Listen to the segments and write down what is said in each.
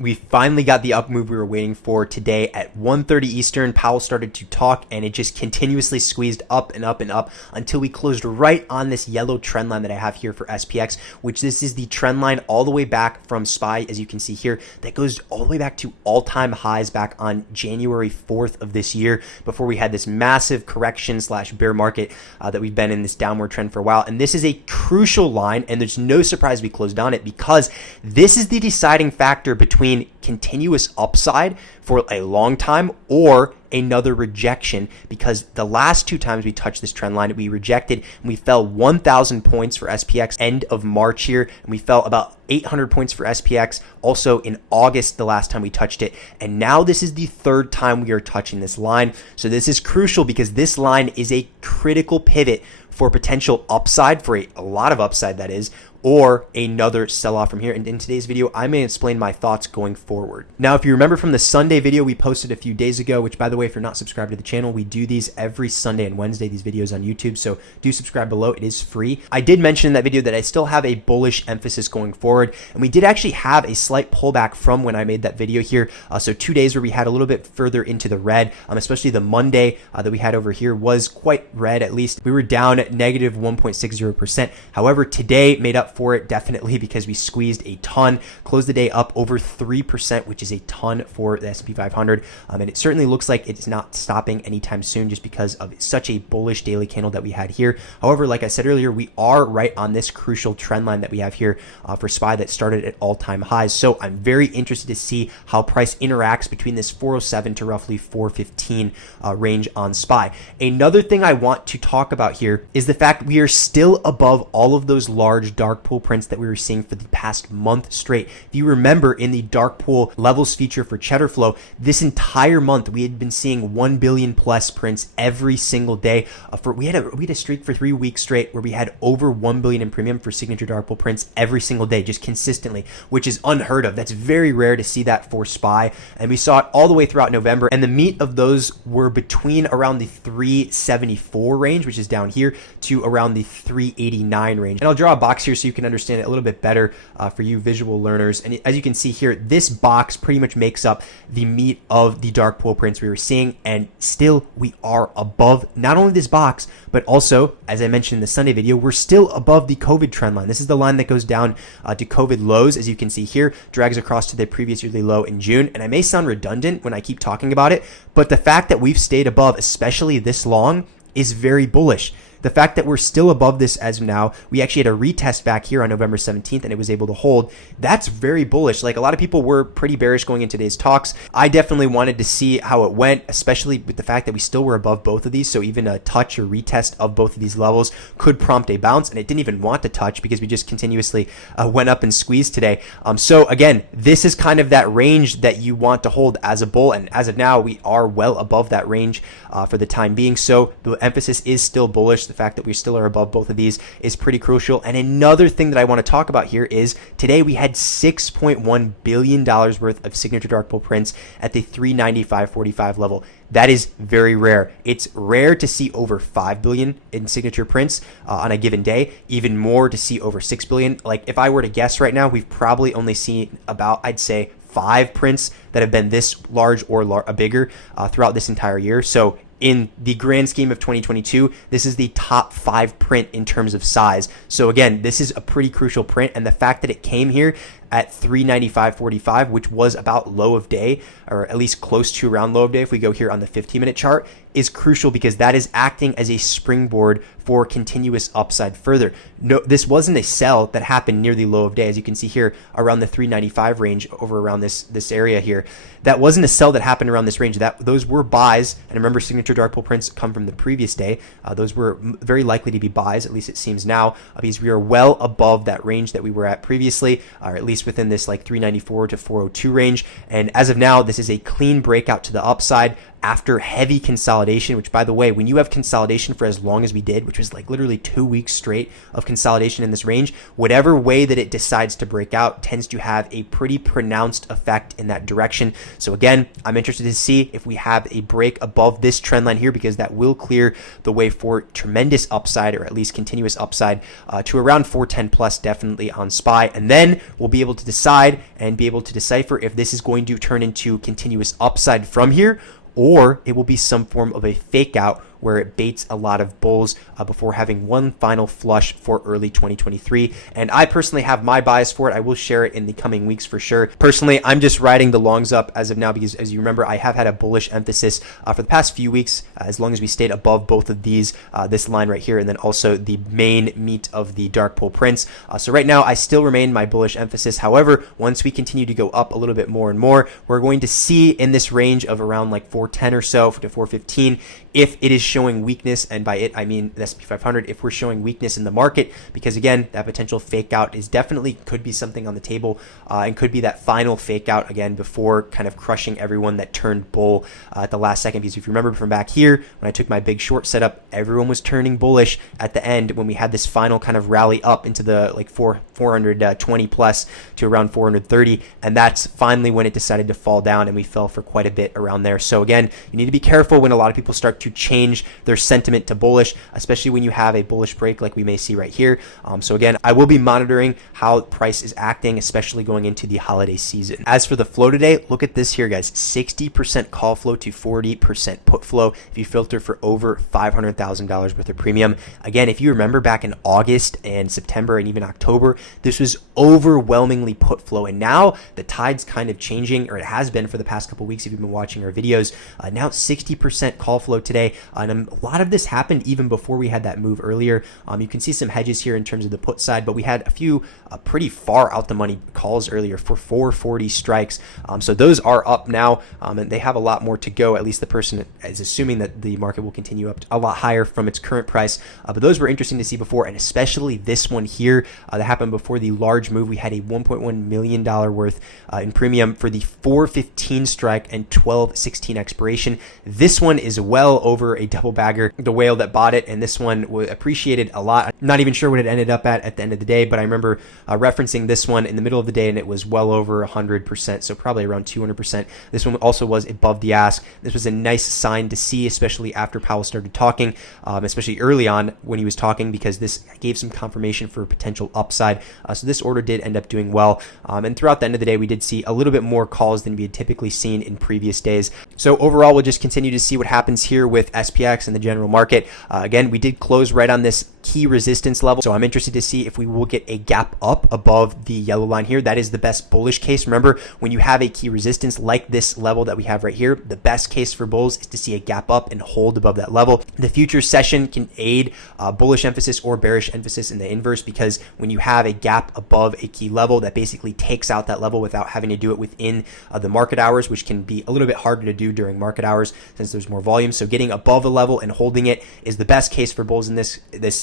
We finally got the up move we were waiting for today at 1:30 Eastern. Powell started to talk and it just continuously squeezed up and up and up until we closed right on this yellow trend line that I have here for SPX, which this is the trend line all the way back from SPY, as you can see here, that goes all the way back to all-time highs back on January 4th of this year, before we had this massive correction slash bear market that we've been in this downward trend for a while. And this is a crucial line, and there's no surprise we closed on it, because this is the deciding factor between continuous upside for a long time or another rejection, because the last two times we touched this trend line, we rejected and we fell 1,000 points for SPX end of March here, and we fell about 800 points for SPX also in August the last time we touched it. And now this is the third time we are touching this line. So this is crucial because this line is a critical pivot for potential upside, for a lot of upside that is, or another sell-off from here. And in today's video, I may explain my thoughts going forward. Now, if you remember from the Sunday video we posted a few days ago, which, by the way, if you're not subscribed to the channel, we do these every Sunday and Wednesday, these videos on YouTube, so do subscribe below. It is free. I did mention in that video that I still have a bullish emphasis going forward, and we did actually have a slight pullback from when I made that video here. So 2 days where we had a little bit further into the red, especially the Monday that we had over here was quite red. At least we were down at negative 1.60%. However, today made up for it definitely, because we squeezed a ton, closed the day up over 3%, which is a ton for the S&P 500. And it certainly looks like it's not stopping anytime soon, just because of such a bullish daily candle that we had here. However, like I said earlier, we are right on this crucial trend line that we have here for SPY that started at all-time highs. So I'm very interested to see how price interacts between this 407 to roughly 415 range on SPY. Another thing I want to talk about here is the fact we are still above all of those large dark pool prints that we were seeing for the past month straight. If you remember, in the dark pool levels feature for Cheddar Flow, this entire month we had been seeing 1 billion plus prints every single day. We had a streak for 3 weeks straight where we had over 1 billion in premium for signature dark pool prints every single day, just consistently, which is unheard of. That's very rare to see that for SPY, and we saw it all the way throughout November. And the meat of those were between around the 374 range, which is down here, to around the 389 range. And I'll draw a box here so you can understand it a little bit better for you visual learners. And as you can see here, this box pretty much makes up the meat of the dark pool prints we were seeing, and still we are above not only this box, but also, as I mentioned in the Sunday video, we're still above the COVID trend line. This is the line that goes down to COVID lows, as you can see here, drags across to the previous yearly low in June. And I may sound redundant when I keep talking about it, but the fact that we've stayed above, especially this long, is very bullish. The fact that we're still above this as of now, we actually had a retest back here on November 17th and it was able to hold. That's very bullish. Like, a lot of people were pretty bearish going into today's talks. I definitely wanted to see how it went, especially with the fact that we still were above both of these. So even a touch or retest of both of these levels could prompt a bounce, and it didn't even want to touch because we just continuously went up and squeezed today. So again, this is kind of that range that you want to hold as a bull, and as of now, we are well above that range for the time being. So the emphasis is still bullish. The fact that we still are above both of these is pretty crucial. And another thing that I want to talk about here is today we had $6.1 billion worth of signature dark pool prints at the 395.45 level. That is very rare. It's rare to see over 5 billion in signature prints on a given day, even more to see over 6 billion. Like, if I were to guess right now, we've probably only seen about, I'd say, 5 prints that have been this large or bigger throughout this entire year. So in the grand scheme of 2022, this is the top 5 print in terms of size. So again, this is a pretty crucial print, and the fact that it came here at 395.45, which was about low of day, or at least close to around low of day if we go here on the 15-minute chart, is crucial because that is acting as a springboard for continuous upside further. No, this wasn't a sell that happened near the low of day, as you can see here around the 395 range over around this area here. That wasn't a sell that happened around this range. Those were buys, and remember, signature dark pool prints come from the previous day. Those were very likely to be buys, at least it seems now, because we are well above that range that we were at previously, or at least within this like 394 to 402 range. And as of now, this is a clean breakout to the upside. after heavy consolidation, which by the way, when you have consolidation for as long as we did, which was like literally 2 weeks straight of consolidation in this range, whatever way that it decides to break out tends to have a pretty pronounced effect in that direction. So again, I'm interested to see if we have a break above this trend line here, because that will clear the way for tremendous upside, or at least continuous upside to around 410 plus, definitely on SPY. And then we'll be able to decide and be able to decipher if this is going to turn into continuous upside from here, or it will be some form of a fake out where it baits a lot of bulls before having one final flush for early 2023. And I personally have my bias for it. I will share it in the coming weeks for sure. Personally, I'm just riding the longs up as of now because, as you remember, I have had a bullish emphasis for the past few weeks, as long as we stayed above both of these, this line right here, and then also the main meat of the dark pool prints. So right now, I still remain my bullish emphasis. However, once we continue to go up a little bit more and more, we're going to see in this range of around like 410 or so to 415, if it is showing weakness, and by it I mean the S&P 500, if we're showing weakness in the market, because again, that potential fake out is definitely could be something on the table, and could be that final fake out again before kind of crushing everyone that turned bull at the last second. Because if you remember from back here, when I took my big short setup, everyone was turning bullish at the end when we had this final kind of rally up into the like 420 plus to around 430, and that's finally when it decided to fall down, and we fell for quite a bit around there. So again, you need to be careful when a lot of people start to change their sentiment to bullish, especially when you have a bullish break like we may see right here. So again, I will be monitoring how price is acting, especially going into the holiday season. As for the flow today, look at this here, guys. 60% call flow to 40% put flow if you filter for over $500,000 worth of premium. Again, if you remember back in August and September and even October, this was overwhelmingly put flow, and now the tide's kind of changing, or it has been for the past couple weeks if you've been watching our videos. Now 60% call flow today, and a lot of this happened even before we had that move earlier. You can see some hedges here in terms of the put side, but we had a few pretty far out the money calls earlier for 440 strikes. So those are up now, and they have a lot more to go. At least the person is assuming that the market will continue up a lot higher from its current price. But those were interesting to see before, and especially this one here that happened before the large move. We had a $1.1 million worth in premium for the 415 strike and 1216 expiration. This one is well over a double bagger, the whale that bought it, and this one appreciated a lot. I'm not even sure what it ended up at the end of the day, but I remember referencing this one in the middle of the day, and it was well over 100%, so probably around 200%. This one also was above the ask. This was a nice sign to see, especially after Powell started talking, especially early on when he was talking, because this gave some confirmation for potential upside. So this order did end up doing well, and throughout the end of the day, we did see a little bit more calls than we had typically seen in previous days. So overall, we'll just continue to see what happens here with SPX and the general market. Again, we did close right on this key resistance level, so I'm interested to see if we will get a gap up above the yellow line here. That is the best bullish case. Remember, when you have a key resistance like this level that we have right here, the best case for bulls is to see a gap up and hold above that level. The future session can aid bullish emphasis or bearish emphasis in the inverse, because when you have a gap above a key level, that basically takes out that level without having to do it within the market hours, which can be a little bit harder to do during market hours since there's more volume. So getting above a level and holding it is the best case for bulls in this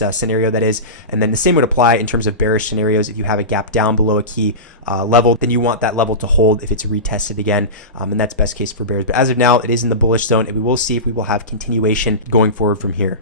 scenario, that is. And then the same would apply in terms of bearish scenarios. If you have a gap down below a key level, then you want that level to hold if it's retested again, and that's best case for bears. But as of now, it is in the bullish zone, and we will see if we will have continuation going forward from here.